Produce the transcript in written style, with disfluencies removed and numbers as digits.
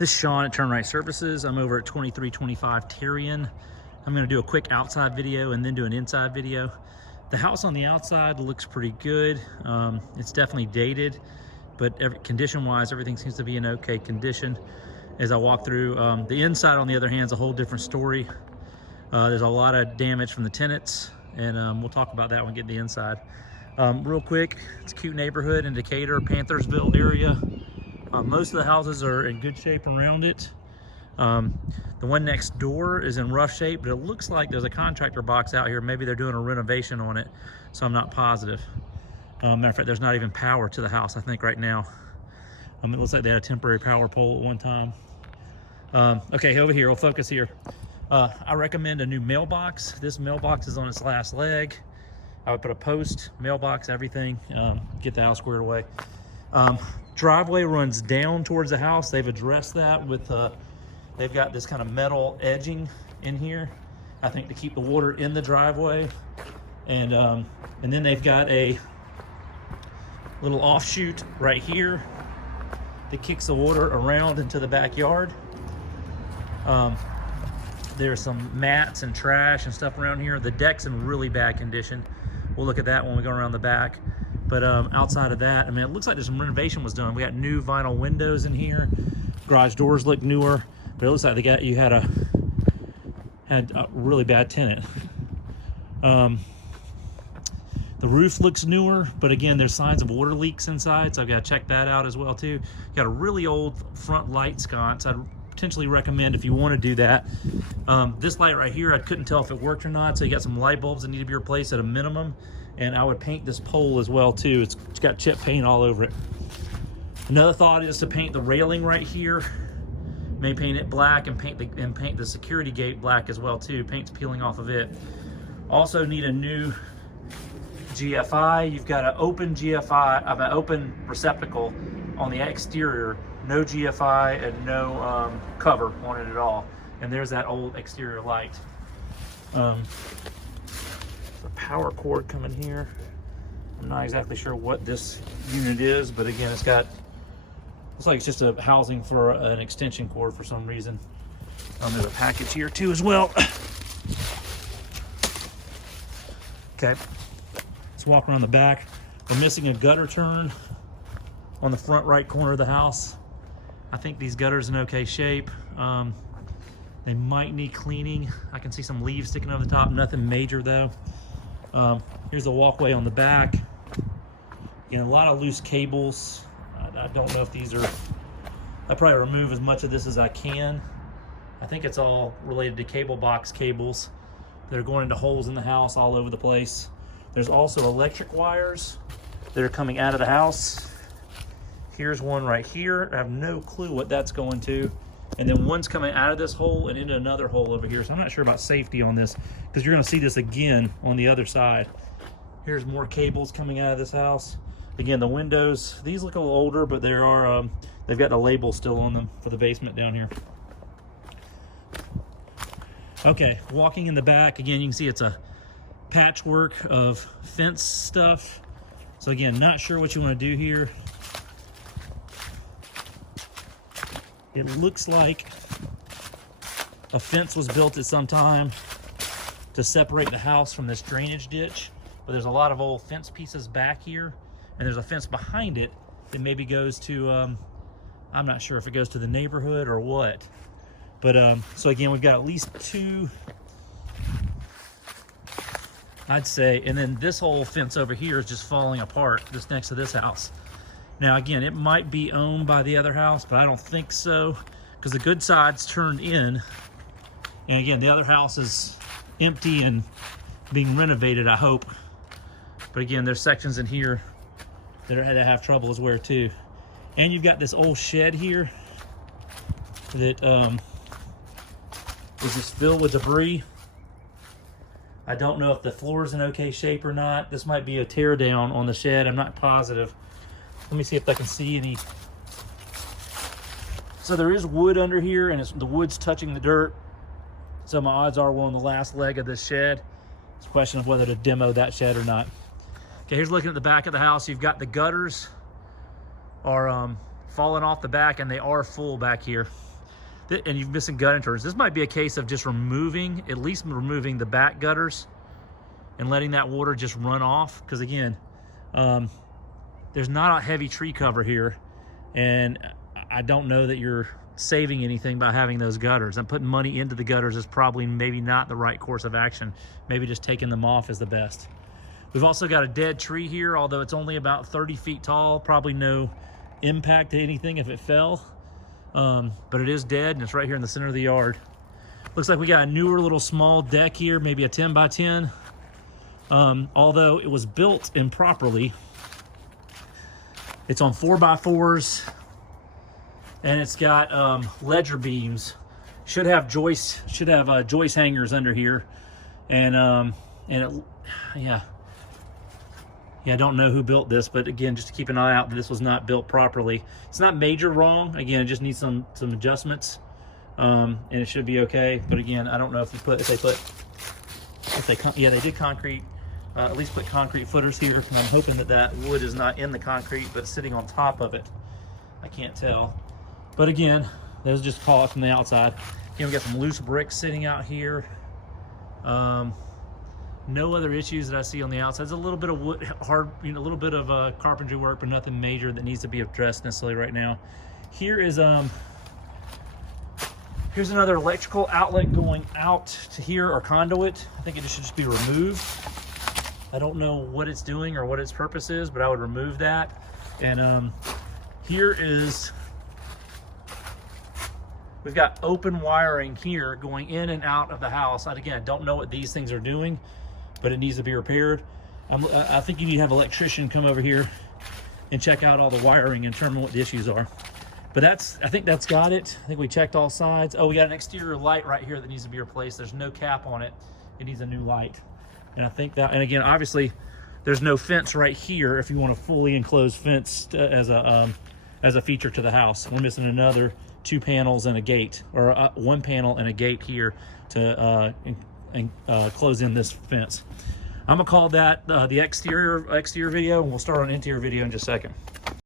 This is Sean at Turn Right Services. I'm over at 2325 Tarian. I'm going to do a quick outside video and then do an inside video. The house on the outside looks pretty good. It's definitely dated, but condition-wise, everything seems to be in okay condition. As I walk through, the inside, on the other hand, is a whole different story. There's a lot of damage from the tenants, and we'll talk about that when we get to the inside. Real quick, it's a cute neighborhood in Decatur, Panthersville area. Most of the houses are in good shape around it. The one next door is in rough shape, but it looks like there's a contractor box out here. Maybe they're doing a renovation on it, so I'm not positive. Matter of fact, there's not even power to the house, I think, right now. It looks like they had a temporary power pole at one time. Okay, over here, we'll focus here. I recommend a new mailbox. This mailbox is on its last leg. I would put a post, mailbox, everything, get the house squared away. Driveway runs down towards the house. They've addressed that with, they've got this kind of metal edging in here, I think, to keep the water in the driveway. And then they've got a little offshoot right here that kicks the water around into the backyard. There's some mats and trash and stuff around here. The deck's in really bad condition. We'll look at that when we go around the back. But outside of that, I mean, it looks like there's some renovation was done. We got new vinyl windows in here. Garage doors look newer, but it looks like you had a really bad tenant. The roof looks newer, but again, there's signs of water leaks inside, so I've got to check that out as well too. Got a really old front light sconce. I'd potentially recommend, if you want to do that. This light right here, I couldn't tell if it worked or not, so you got some light bulbs that need to be replaced at a minimum. And I would paint this pole as well too. It's got chip paint all over it. Another thought is to paint the railing right here. May paint it black and paint the security gate black as well too. Paint's peeling off of it. Also need a new GFI. You've got an open GFI, an open receptacle on the exterior. No GFI and no cover on it at all. And there's that old exterior light. The power cord coming here. I'm not exactly sure what this unit is, but again, looks like it's just a housing for an extension cord for some reason. There's a package here too as well. Okay, let's walk around the back. We're missing a gutter turn on the front right corner of the house. I think these gutters in okay shape. They might need cleaning. I can see some leaves sticking over the top, nothing major though. Here's a walkway on the back. Again, a lot of loose cables. I don't know if these are, I probably remove as much of this as I can. I think it's all related to cable box cables that are going into holes in the house all over the place. There's also electric wires that are coming out of the house. Here's one right here. I have no clue what that's going to. And then one's coming out of this hole and into another hole over here. So I'm not sure about safety on this, because you're gonna see this again on the other side. Here's more cables coming out of this house. Again, the windows, these look a little older, but there are, they've got the label still on them for the basement down here. Okay, walking in the back, again, you can see it's a patchwork of fence stuff. So again, not sure what you wanna do here. It looks like a fence was built at some time to separate the house from this drainage ditch, but there's a lot of old fence pieces back here, and there's a fence behind it that maybe goes to, I'm not sure if it goes to the neighborhood or what. But so again, we've got at least two, I'd say, and then this whole fence over here is just falling apart just next to this house. Now again, it might be owned by the other house, but I don't think so, because the good side's turned in. And again, the other house is empty and being renovated, I hope. But again, there's sections in here that have trouble as well too. And you've got this old shed here that is just filled with debris. I don't know if the floor is in okay shape or not. This might be a tear down on the shed, I'm not positive. Let me see if I can see any. So there is wood under here, and the wood's touching the dirt. So my odds are we're on the last leg of this shed. It's a question of whether to demo that shed or not. Okay, here's looking at the back of the house. You've got the gutters are falling off the back, and they are full back here. And you're missing gutter turns. This might be a case of just removing, at least removing the back gutters and letting that water just run off. Because again, there's not a heavy tree cover here, and I don't know that you're saving anything by having those gutters. And putting money into the gutters is probably maybe not the right course of action. Maybe just taking them off is the best. We've also got a dead tree here, although it's only about 30 feet tall, probably no impact to anything if it fell. But it is dead, and it's right here in the center of the yard. Looks like we got a newer little small deck here, maybe a 10 by 10. Although it was built improperly. It's on 4x4s, and it's got ledger beams. Should have joist hangers under here, and yeah, I don't know who built this, but again, just to keep an eye out that this was not built properly. It's not major wrong. Again, it just needs some adjustments, and it should be okay. But again, I don't know if they did concrete. At least put concrete footers here, and I'm hoping that that wood is not in the concrete, but sitting on top of it. I can't tell. But again, those just call it from the outside. Again, we got some loose bricks sitting out here. No other issues that I see on the outside. There's a little bit of wood, a little bit of carpentry work, but nothing major that needs to be addressed necessarily right now. Here is here's another electrical outlet going out to here, or conduit. I think it should just be removed. I don't know what it's doing or what its purpose is, but I would remove that. And here is, we've got open wiring here going in and out of the house. Again, I don't know what these things are doing, but it needs to be repaired. I think you need to have an electrician come over here and check out all the wiring and determine what the issues are. But I think that's got it. I think we checked all sides. Oh, we got an exterior light right here that needs to be replaced. There's no cap on it. It needs a new light. And I think that, and again, obviously, there's no fence right here if you want a fully enclosed fence as a feature to the house. We're missing another 2 panels and a gate, or 1 panel and a gate here to close in this fence. I'm gonna call that the exterior video, and we'll start on interior video in just a second.